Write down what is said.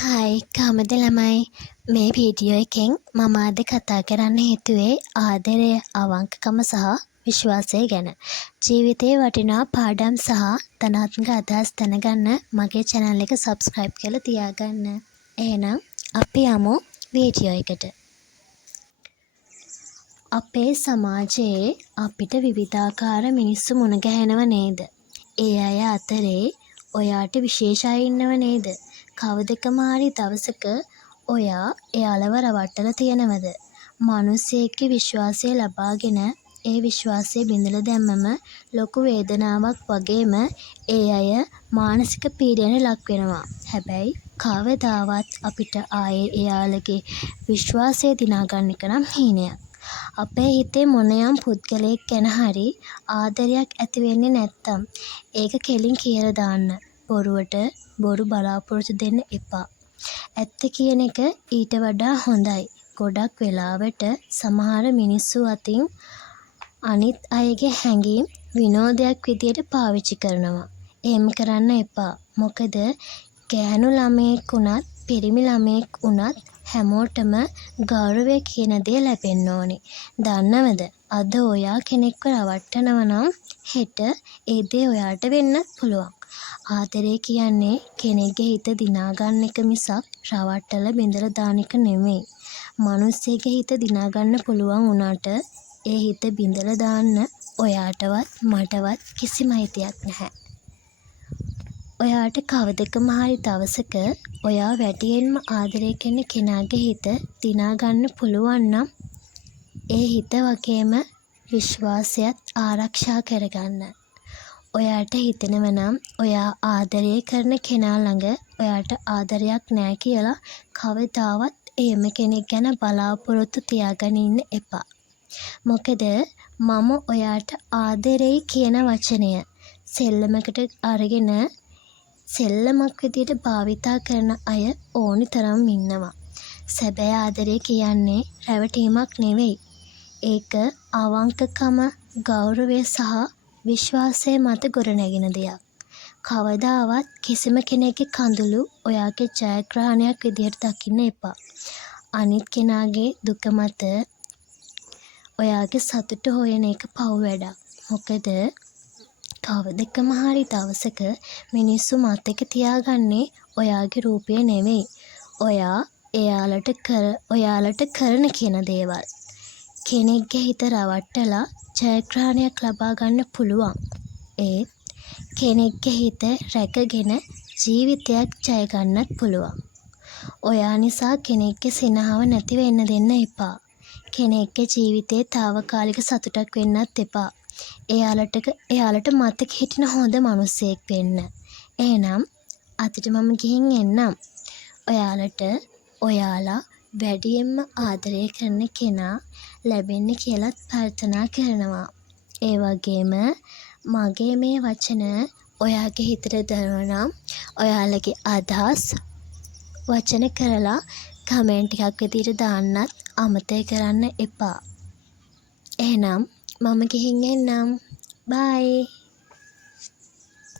Hi කමද ළමයි මේ video එකෙන් මම අද කතා කරන්න හිතුවේ ආදරය අවංකකම සහ විශ්වාසය ගැන. ජීවිතයේ වටිනා පාඩම් සහ ධනාත්මක අදහස් දැනගන්න මගේ channel එක subscribe කරලා තියාගන්න. එහෙනම් අපි යමු වීඩියෝ එකට. අපේ සමාජයේ අපිට විවිධාකාර මිනිස්සු මුණ ගැහෙනව නේද? ඒ අය අතරේ ඔයාට විශේෂ අය ඉන්නව නේද? කවදකම හරි දවසක ඔයා එයාලව රවට්ටලා තියෙනවද? මිනිස්සෙක්ගේ විශ්වාසය ලබාගෙන ඒ විශ්වාසය බිඳලා දැම්මම ලොකු වේදනාවක් වගේම ඒ අය මානසික පීඩනයට ලක් වෙනවා. හැබැයි කවදාවත් අපිට ආයේ එයාලගේ විශ්වාසය දිනා ගන්න එක නම් හීනයක්. අපේ හිතේ මොනයම් පුද්ගලයෙක් ගැන හරි ආදරයක් ඇති වෙන්නේ නැත්තම් ඒක කෙලින් කියලා දාන්න. බොරුවට බොරු බලාපොරොත්තු දෙන්න එපා. ඇත්ත කියන එක ඊට වඩා හොඳයි. ගොඩක් වෙලාවට සමහර මිනිස්සු අතින් අනිත් අයගේ හැඟීම් විනෝදයක් විදියට පාවිච්චි කරනවා. එහෙම කරන්න එපා. මොකද ගෑනු ළමයෙක් වුණත් පිරිමි ළමයෙක් වුණත් හැමෝටම ගෞරවය කියන දේ ලැබෙන්න ඕනේ. දන්නවද? අද ඔයා කෙනෙක්ව රවට්ටනවා නම් හෙට ඒ දේ ඔයාට වෙන්නත් පුළුවන්. ආදරය කියන්නේ කෙනෙක්ගේ හිත දිනා ගන්න එක මිසක් රවට්ටලා බිඳලා දාන එක නෙමෙයි. මිනිස්සෙගේ හිත දිනා ගන්න පුළුවන් වුණාට ඒ හිත බිඳලා දාන්න ඔයාටවත් මටවත් කිසිම අයිතියක් නැහැ. ඔයාට කවදකම හරි දවසක ඔයා වැඩියෙන්ම ආදරය කරන කෙනාගේ හිත දිනා ගන්න පුළුවන් නම් ඒ හිත වගේම විශ්වාසයත් ආරක්ෂා කරගන්න. ඔයාට හිතෙනව නම් ඔයා ආදරය කරන කෙනා ළඟ ඔයාට ආදරයක් නැහැ කියලා කවදාවත් එහෙම කෙනෙක් ගැන බලාපොරොත්තු තියාගෙන ඉන්න එපා. මොකද මම ඔයාට ආදරෙයි කියන වචනය සෙල්ලමකට අරගෙන සෙල්ලමක් විදියට භාවිතා කරන අය ඕනි තරම් ඉන්නවා. සැබෑ ආදරය කියන්නේ රැවටීමක් නෙවෙයි. ඒක අවංකකම, ගෞරවය සහ විශ්වාසය මත ගොඩනැගෙන දෙයක්. කවදාවත් කිසිම කෙනෙක්ගේ කඳුළු ඔයාගේ ජයග්‍රහණයක් විදියට දකින්න එපා. අනිත් කෙනාගේ දුක මත ඔයාගේ සතුට හොයන එක පව් වැඩක්. මොකද කවදකම හරි දවසක මිනිස්සු මතක තියාගන්නේ ඔයාගේ රූපය නෙවෙයි. ඔයා ඔයාලට කරන කියන දේවල්. කෙනෙක්ගේ හිත රවට්ටලා ජයග්‍රහණයක් ලබා ගන්න පුළුවන්. ඒත් කෙනෙක්ගේ හිත රැකගෙන ජීවිතයක් ජය ගන්නත් පුළුවන්. ඔයා නිසා කෙනෙක්ගේ සිනහව නැති වෙන්න දෙන්න එපා. කෙනෙක්ගේ ජීවිතේ తాවකාලික සතුටක් වෙන්නත් එපා. එයාලට මතක හිටින හොඳ මිනිසෙක් වෙන්න. එහෙනම් අදට මම ගිහින් එන්නම්. ඔයාලා වැඩියෙන්ම ආදරය කරන කෙනා ලැබෙන්න කියලාත් ප්‍රාර්ථනා කරනවා. ඒ වගේම මගේ මේ වචන ඔයාගේ හිතට දැනුණා නම් ඔයාලගේ අදහස් වචන කරලා කමෙන්ට් එකක් විදියට දාන්නත් අමතක කරන්න එපා. එහෙනම් මම ගිහින් එන්නම්. බයි.